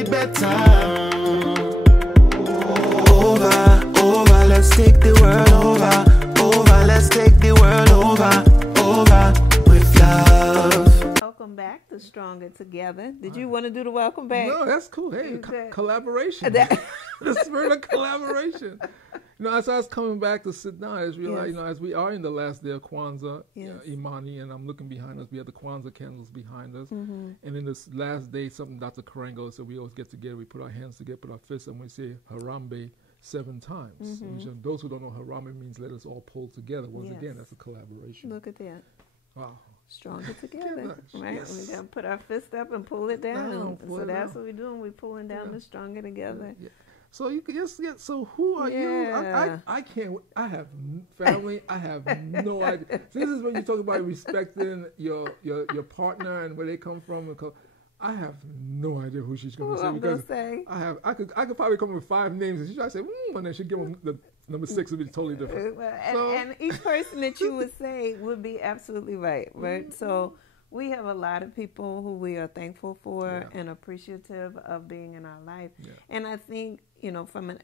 it better. Over, let's take the world over, let's take the world over with love. Welcome back to Stronger Together. Did you want to do the welcome back? No, that's cool. Hey, collaboration. The spirit of collaboration. You know, as I was coming back to sit down, I just realized, you know, as we are in the last day of Kwanzaa, Imani, and I'm looking behind us, we have the Kwanzaa candles behind us. And in this last day, something Dr. Karengo said, we always get together, we put our hands together, put our fists, and we say Harambe 7 times. And those who don't know, Harambe means let us all pull together. Once again, that's a collaboration. Look at that. Wow. Stronger together, right? We're going to put our fist up and pull it down. So that's what we're doing. We're pulling down the stronger together. So you can so who are you? I can't. I have family. I have no idea. This is when you talk about respecting your partner and where they come from. I have no idea who she's going to say because I could probably come up with 5 names and she's trying to say and then she'd give them the number 6 would be totally different. And each person that you would say would be absolutely right. So we have a lot of people who we are thankful for and appreciative of being in our life. And I think, you know, from an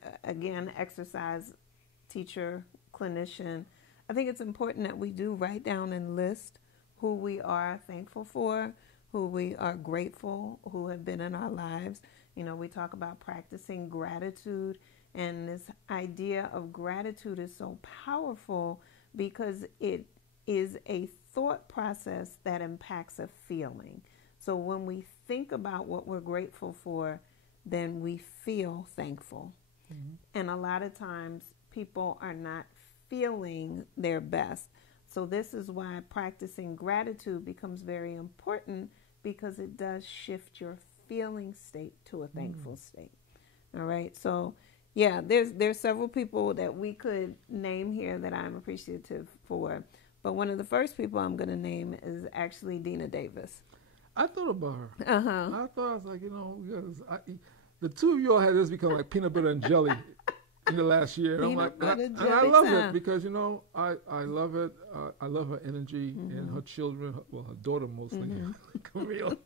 exercise teacher, clinician, I think it's important that we do write down and list who we are thankful for, who we are grateful, who have been in our lives. You know, we talk about practicing gratitude, and this idea of gratitude is so powerful because it is a thought process that impacts a feeling. So when we think about what we're grateful for, then we feel thankful. And a lot of times people are not feeling their best. So this is why practicing gratitude becomes very important, because it does shift your feeling state to a thankful state. All right. So yeah, there's several people that we could name here that I'm appreciative for. But one of the first people I'm going to name is actually Dina Davis. I thought about her. I thought, I was like, you know, because the two of y'all had this become like peanut butter and jelly in the last year. And I'm like, and I love it because, you know, I love it. I love her energy and her children, her daughter mostly, Camille.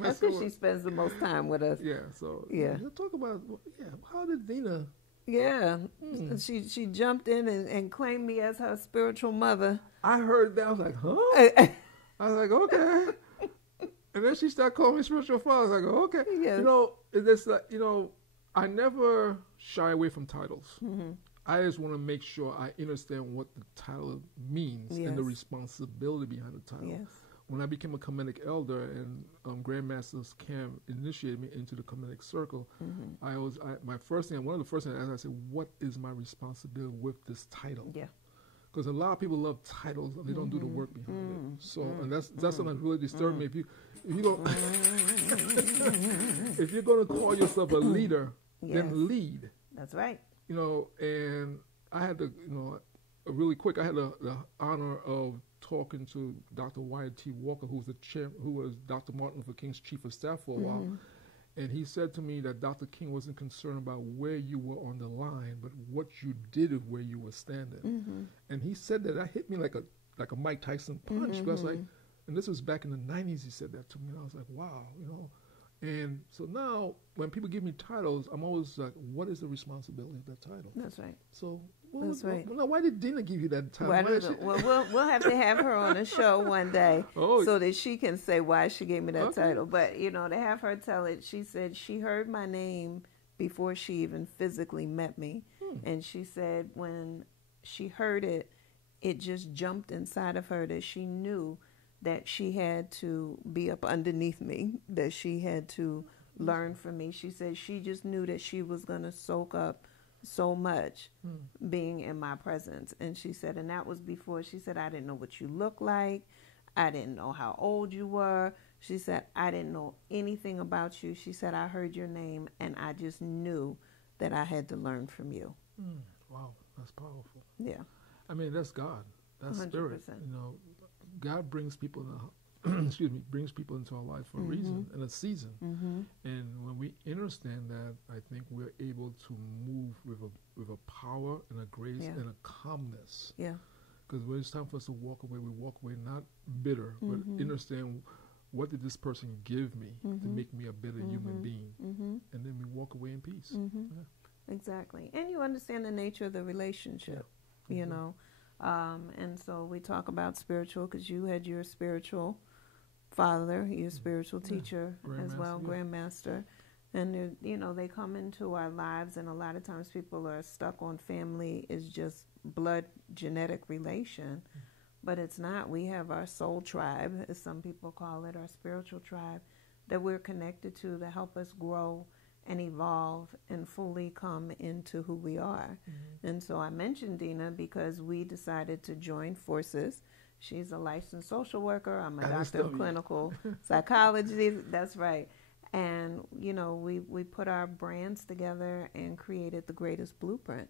That's because she spends the most time with us. Yeah, so let's talk about, how did Dina... She jumped in and claimed me as her spiritual mother. I heard that. I was like, huh? I was like, okay. And then she started calling me spiritual father. I was like, okay. Yes. You know, it's like, you know, I never shy away from titles. I just want to make sure I understand what the title means and the responsibility behind the title. Yes. When I became a Comedic elder and Grandmaster's camp initiated me into the Comedic circle, one of the first things I asked, I said, what is my responsibility with this title? Yeah. Because a lot of people love titles and they don't do the work behind it. So, and that's something that really disturbed me. If you don't, if you're going to call yourself a leader, then lead. That's right. You know, and I had to, you know, really quick, I had the honor of talking to Dr. Wyatt T. Walker, who was Dr. Martin Luther King's chief of staff for a while. And he said to me that Dr. King wasn't concerned about where you were on the line, but what you did of where you were standing. And he said that hit me like a Mike Tyson punch. But I was like, and this was back in the 90s, he said that to me. And I was like, wow, you know. And so now when people give me titles, I'm always like, what is the responsibility of that title? That's right. So why did Dina give you that title? Well, we'll have to have her on the show one day so that she can say why she gave me that title. But, you know, to have her tell it, she said she heard my name before she even physically met me. And she said when she heard it, it just jumped inside of her that she knew that she had to be up underneath me, that she had to learn from me. She said she just knew that she was going to soak up so much being in my presence. And she said, and that was before, she said, I didn't know what you looked like. I didn't know how old you were. She said, I didn't know anything about you. She said, I heard your name and I just knew that I had to learn from you. Wow, that's powerful. Yeah. I mean, that's God. That's 100%. Spirit. You know, God brings people brings people into our life for a reason and a season. And when we understand that, I think we're able to move with a power and a grace and a calmness. Yeah. Because when it's time for us to walk away, we walk away not bitter, but understand what did this person give me to make me a better human being? And then we walk away in peace. Exactly. And you understand the nature of the relationship, you know. And so we talk about spiritual because you had your spiritual father, your spiritual teacher as well, grandmaster. And, you know, they come into our lives, and a lot of times people are stuck on family is just blood genetic relation. But it's not. We have our soul tribe, as some people call it, our spiritual tribe, that we're connected to help us grow and evolve and fully come into who we are. And so I mentioned Dina because we decided to join forces. She's a licensed social worker. I'm a doctor of clinical psychology. That's right. And, you know, we put our brands together and created the greatest blueprint.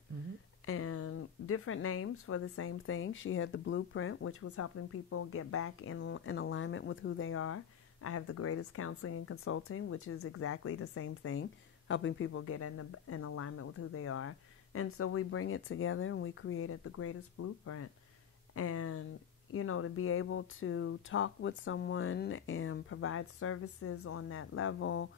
And different names for the same thing. She had the blueprint, which was helping people get back in alignment with who they are. I have the greatest counseling and consulting, which is exactly the same thing, helping people get in alignment with who they are. And so we bring it together and we created the greatest blueprint. And, you know, to be able to talk with someone and provide services on that level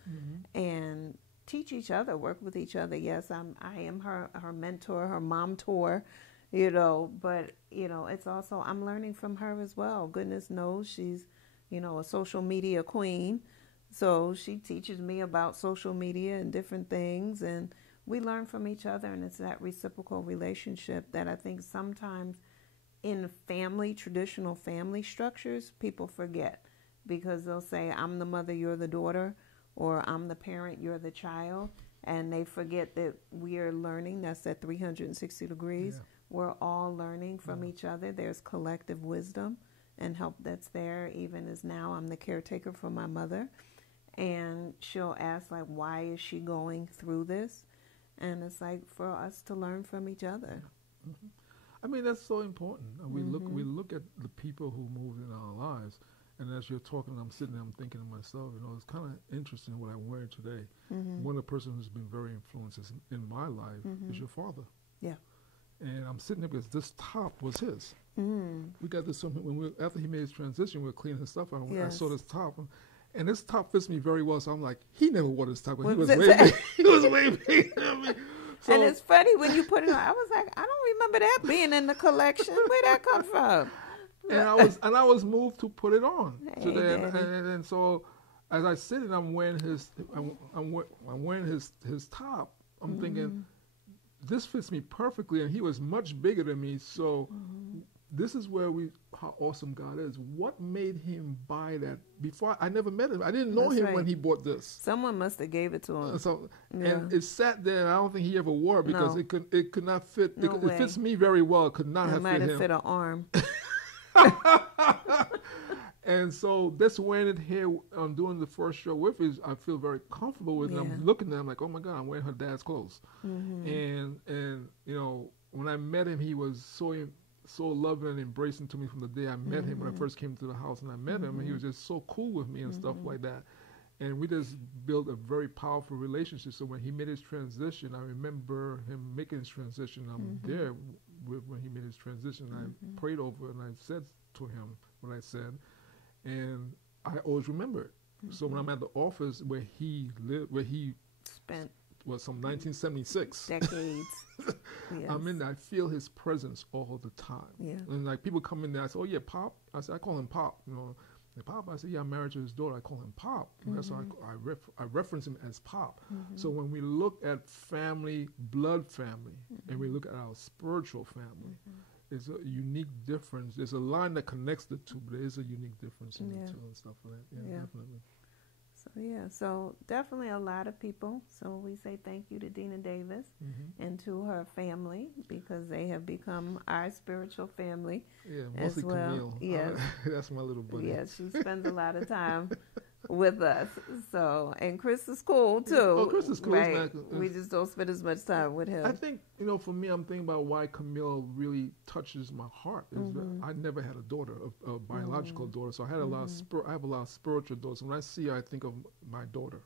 and teach each other, work with each other. Yes, I am her mentor, her mom-tor, you know, but, you know, it's also, I'm learning from her as well. Goodness knows she's, you know, a social media queen. So she teaches me about social media and different things, and we learn from each other, and it's that reciprocal relationship that I think sometimes in family, traditional family structures, people forget because they'll say, I'm the mother, you're the daughter, or I'm the parent, you're the child, and they forget that we are learning. That's at 360 degrees. We're all learning from each other. There's collective wisdom and help that's there, even as now I'm the caretaker for my mother. And she'll ask, like, why is she going through this? And it's like for us to learn from each other. I mean, that's so important. We look at the people who move in our lives, and as you're talking, I'm sitting there, I'm thinking to myself, you know, it's kind of interesting what I'm wearing today. One of the persons who's been very influential in my life is your father. Yeah. And I'm sitting there because this top was his. We got this after he made his transition, we were cleaning his stuff out. I saw this top, and this top fits me very well. So I'm like, he never wore this top, but he was way bigger than me. So, and it's funny when you put it on. I was like, I don't remember that being in the collection. Where'd that come from? And I was moved to put it on today, and so as I sit and I'm wearing I'm wearing his top. I'm thinking, this fits me perfectly, and he was much bigger than me. So this is where how awesome God is. What made him buy that? Before I never met him. I didn't know him when he bought this. Someone must have gave it to him. And it sat there, and I don't think he ever wore it because it could not fit. It fits me very well. It could not have fit him. It might have fit an arm. And so that's wearing it here on doing the first show with is I feel very comfortable with it. I'm looking at him like, oh my God, I'm wearing her dad's clothes. And you know, when I met him, he was so loving and embracing to me from the day I met him when I first came to the house and I met him, and he was just so cool with me and stuff like that. And we just built a very powerful relationship. So when he made his transition, I remember him making his transition. I'm there when he made his transition. I prayed over it and I said to him what I said. And I always remember it. So when I'm at the office where he lived, where he spent was from 1976. Decades. I'm in there. I feel his presence all the time. And like people come in there, I say, oh yeah, Pop. I say, I call him Pop. You know, and Pop, I say, yeah, I'm married to his daughter. I call him Pop. That's why I reference him as Pop. So when we look at family, blood family, and we look at our spiritual family, there's a unique difference. There's a line that connects the two, but there is a unique difference in the two and stuff like that. Yeah, definitely. So definitely a lot of people. So we say thank you to Dina Davis and to her family because they have become our spiritual family. Yeah, mostly as well. Camille. Yes, that's my little buddy. Yes, she spends a lot of time with us. So, and Chris is cool too. Oh, Chris is cool. Right. We just don't spend as much time with him. I think, you know, for me, I'm thinking about why Camille really touches my heart. Is that I never had a daughter, a biological daughter, so I had a lot of I have a lot of spiritual daughters. When I see her, I think of my daughter.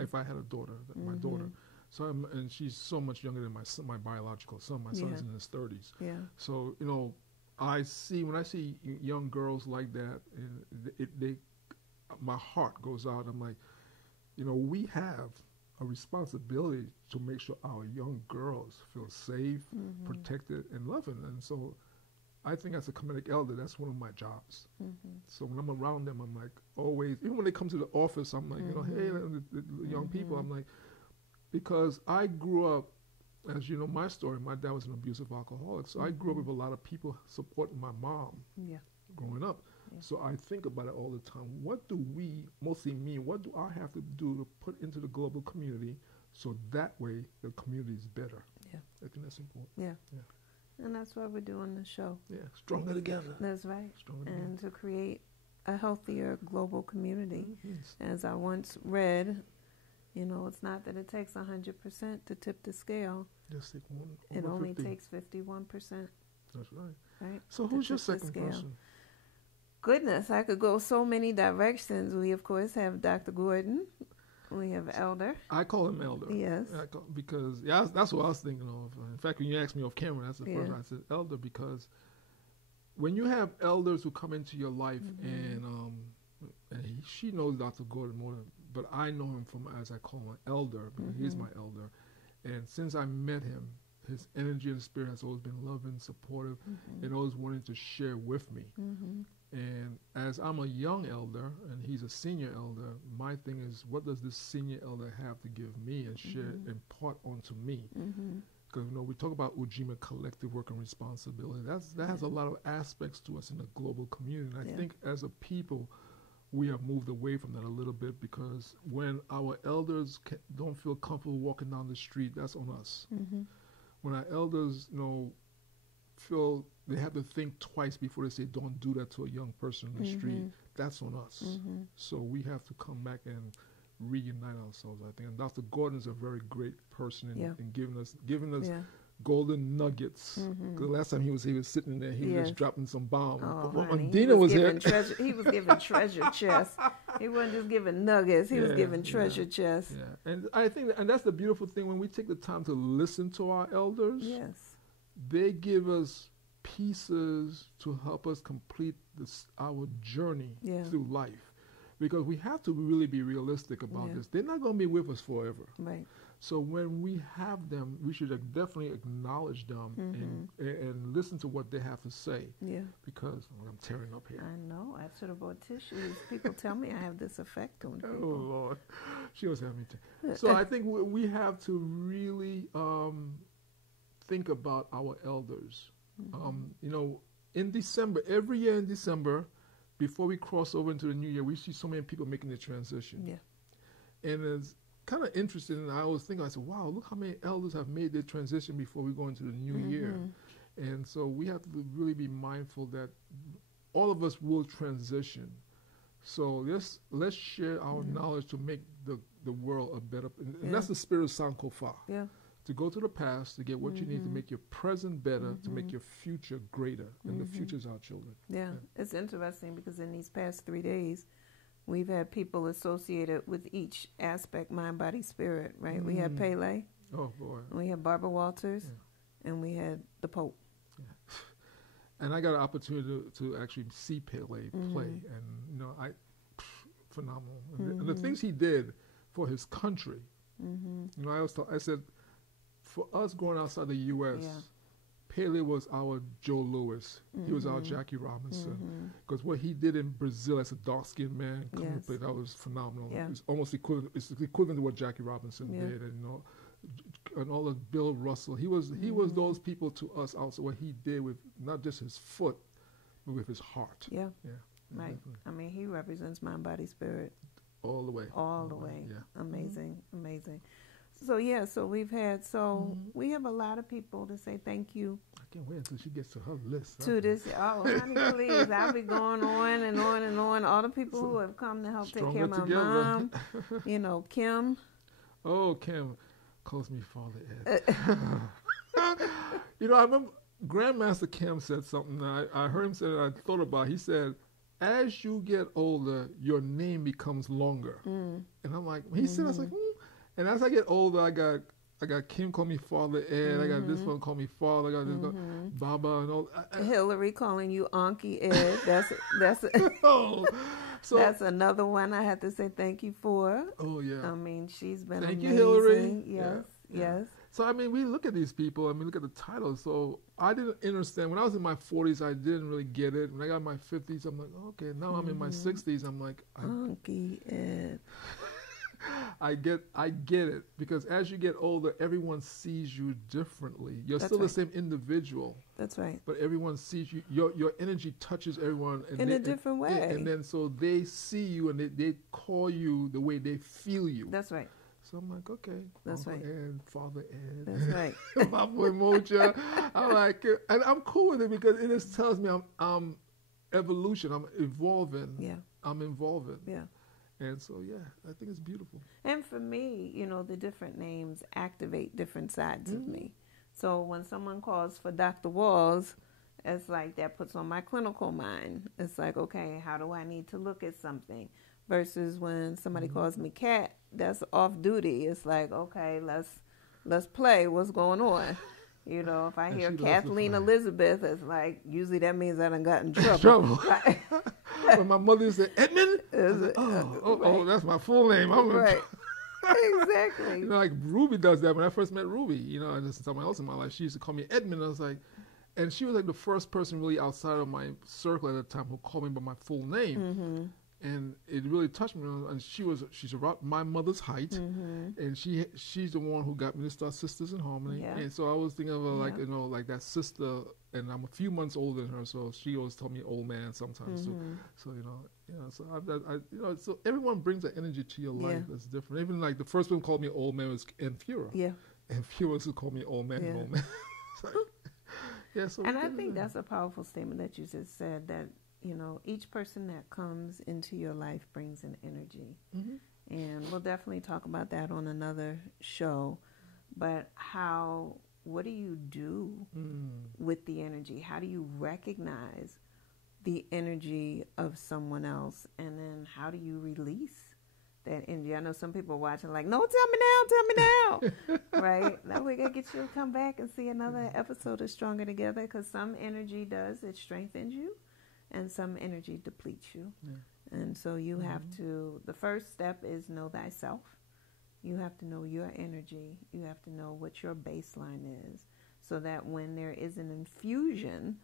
If I had a daughter, my daughter. So and she's so much younger than my biological son. My son's in his 30s. Yeah. So, you know, when I see young girls like that, my heart goes out. I'm like, we have a responsibility to make sure our young girls feel safe, protected, and loving. And so I think as a comedic elder, that's one of my jobs. So when I'm around them, I'm like always, even when they come to the office, I'm like, hey, the young people, I'm like, because I grew up, as you know, my story, my dad was an abusive alcoholic. So I grew up with a lot of people supporting my mom growing up. So I think about it all the time. What do we, mostly me, what do I have to do to put into the global community so that way the community is better? I think that's important. And that's why we're doing the show. Stronger together. That's right. Stronger and together. To create a healthier global community. As I once read, it's not that it takes 100% to tip the scale. Just take one. It only 50. takes 51%. That's right. Right. So who's your second person? Goodness, I could go so many directions. We, of course, have Dr. Gordon. We have Elder. I call him Elder. Yes. Because that's what I was thinking of. In fact, when you asked me off camera, that's the first one I said Elder, because when you have elders who come into your life and she knows Dr. Gordon more, but I know him from, as I call him, Elder, because he's my elder. And since I met him, his energy and spirit has always been loving, supportive, and always wanting to share with me. And as I'm a young elder and he's a senior elder, my thing is, what does this senior elder have to give me and share, impart onto me? Because we talk about Ujima collective work and responsibility. That has a lot of aspects to us in the global community. And I think as a people, we have moved away from that a little bit, because when our elders don't feel comfortable walking down the street, that's on us. When our elders, feel they have to think twice before they say, don't do that to a young person in the street, that's on us. So we have to come back and reunite ourselves, I think. And Dr. Gordon is a very great person in giving us golden nuggets. The last time he was sitting there, he was just dropping some bombs. When Dina was here, he was giving treasure chests. He wasn't just giving nuggets. He was giving treasure chests. And I think, and that's the beautiful thing, when we take the time to listen to our elders. They give us pieces to help us complete our journey through life. Because we have to really be realistic about this. They're not going to be with us forever. Right. So when we have them, we should definitely acknowledge them and listen to what they have to say. Because I'm tearing up here. I know. I should have bought tissues. People tell me I have this effect on people. Oh, Lord. She was having me too. So I think we have to really think about our elders. In December, every year in December, before we cross over into the new year, we see so many people making the transition. And it's kind of interesting, and I always think, I said, wow, look how many elders have made their transition before we go into the new year. And so we have to really be mindful that all of us will transition. So let's share our knowledge to make the world a better, and that's the spirit of Sankofa. To go to the past, to get what you need to make your present better, to make your future greater, and the future is our children. It's interesting because in these past 3 days, we've had people associated with each aspect, mind, body, spirit, right? We had Pele. Oh, boy. We had Barbara Walters, and we had the Pope. And I got an opportunity to actually see Pele play, and, phenomenal. And the things he did for his country, I said, for us going outside the U.S., Pele was our Joe Louis. He was our Jackie Robinson. Because what he did in Brazil as a dark-skinned man, that was phenomenal. It's almost equivalent. It's equivalent to what Jackie Robinson did, and all of Bill Russell. He was those people to us also. What he did with not just his foot, but with his heart. Right. Definitely. I mean, he represents mind, body, spirit. All the way. All the way. Amazing. So we've had, we have a lot of people to say thank you. I can't wait until she gets to her list. To this, honey, please, I'll be going on and on and on. All the people who have come to help take care of my mom. Kim. Oh, Kim calls me Father Ed. I remember Grandmaster Kim said something. I heard him say that I thought about. He said, as you get older, your name becomes longer. And I'm like, he said, I was like, And as I get older, I got Kim call me Father Ed. I got this one call me Father. I got this Baba and all. Hillary calling you Auntie Ed. That's oh, So that's another one I have to say thank you for. Oh yeah. I mean, she's been Thank amazing. you, Hillary. Yes, yes. So I mean, we look at these people. I mean, look at the titles. So I didn't understand when I was in my 40s. I didn't really get it. When I got in my 50s, I'm like, okay. Now I'm in my 60s. I'm like, Unky Ed. I get it, because as you get older, everyone sees you differently. You're That's still right. the same individual. That's right. But everyone sees you. Your energy touches everyone In a different way. And then so they see you and they call you the way they feel you. That's right. So I'm like, okay. That's Uncle right. Ed, Father Ed. That's right. My boy Moja. I like it. And I'm cool with it because it just tells me I'm evolution. I'm evolving. Yeah. I'm evolving. Yeah. And so, yeah, I think it's beautiful. And for me, you know, the different names activate different sides of me. So when someone calls for Dr. Walls, it's like that puts on my clinical mind. It's like, okay, how do I need to look at something? Versus when somebody calls me Cat, that's off duty. It's like, okay, let's play. What's going on? You know, if I hear Kathleen Elizabeth, it's like, usually that means I done got in trouble. Right. When my mother said Edmund, like, oh, that's my full name. Right. Exactly. You know, like Ruby does that. When I first met Ruby, you know, and this is someone else in my life, she used to call me Edmund. I was like, and she was like the first person really outside of my circle at the time who called me by my full name. And it really touched me. And she's about my mother's height, and she's the one who got me to start Sisters in Harmony. Yeah. And so I was thinking of her like, you know, like that sister, and I'm a few months older than her, so she always told me old man sometimes too. So so I you know, so everyone brings an energy to your life that's different. Even like the first one called me old man was Enfura. Yeah. Enfura who called me old man, old man. Yeah. So and I think that's a powerful statement that you just said, that, you know, each person that comes into your life brings an energy. And we'll definitely talk about that on another show. But what do you do with the energy? How do you recognize the energy of someone else? And then how do you release that energy? I know some people are watching like, no, tell me now. Right? Now we got to get you to come back and see another episode of Stronger Together, because some energy it strengthens you. And some energy depletes you. And so you have to, the first step is know thyself. You have to know your energy. You have to know what your baseline is, so that when there is an infusion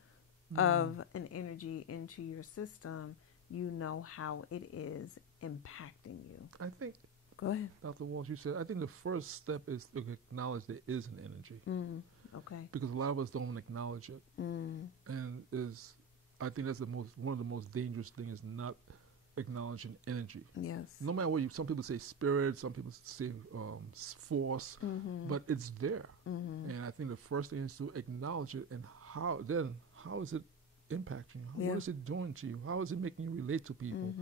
of an energy into your system, you know how it is impacting you. I think, go ahead, Dr. Walsh, you said, I think the first step is to acknowledge there is an energy. Okay. Because a lot of us don't want to acknowledge it. And I think that's one of the most dangerous things, is not acknowledging energy. Yes. No matter what some people say spirit, some people say force, but it's there. And I think the first thing is to acknowledge it, and how is it impacting you? What is it doing to you? How is it making you relate to people?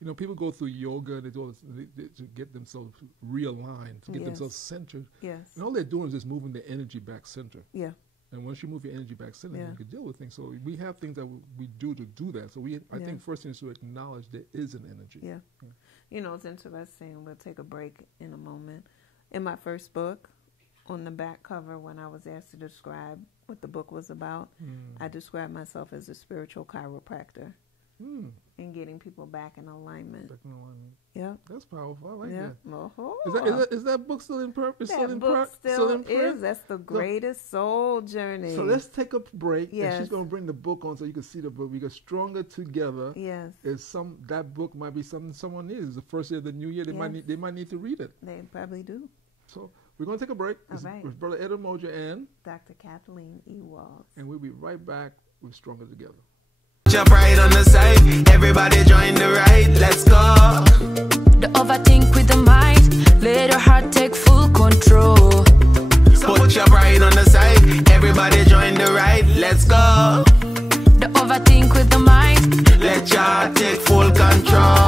You know, people go through yoga and they do all this, to get themselves realigned, to get themselves centered. Yes. And all they're doing is just moving the energy back center. Yeah. And once you move your energy back center, you can deal with things. So we have things that we do to do that. So I think first thing is to acknowledge there is an energy. Yeah. You know, it's interesting. We'll take a break in a moment. In my first book, on the back cover, when I was asked to describe what the book was about, I described myself as a spiritual chiropractor. And getting people back in alignment. Yeah, that's powerful. I like that. Oh. Is that book still in purpose? That book still is. That's the greatest soul journey. So let's take a break. Yes. And she's going to bring the book on so you can see the book. We get Stronger Together. Yes. That book might be something someone needs. It's the first day of the new year. They might need to read it. They probably do. So we're going to take a break. All right. With Brother Ed Moja and Dr. Kathleen E. Walls. And we'll be right back with Stronger Together. Jump right on the side, everybody join the ride, let's go. The overthink with the mind, let your heart take full control. So put your pride on the side, everybody join the ride, let's go. The overthink with the mind, let your heart take full control.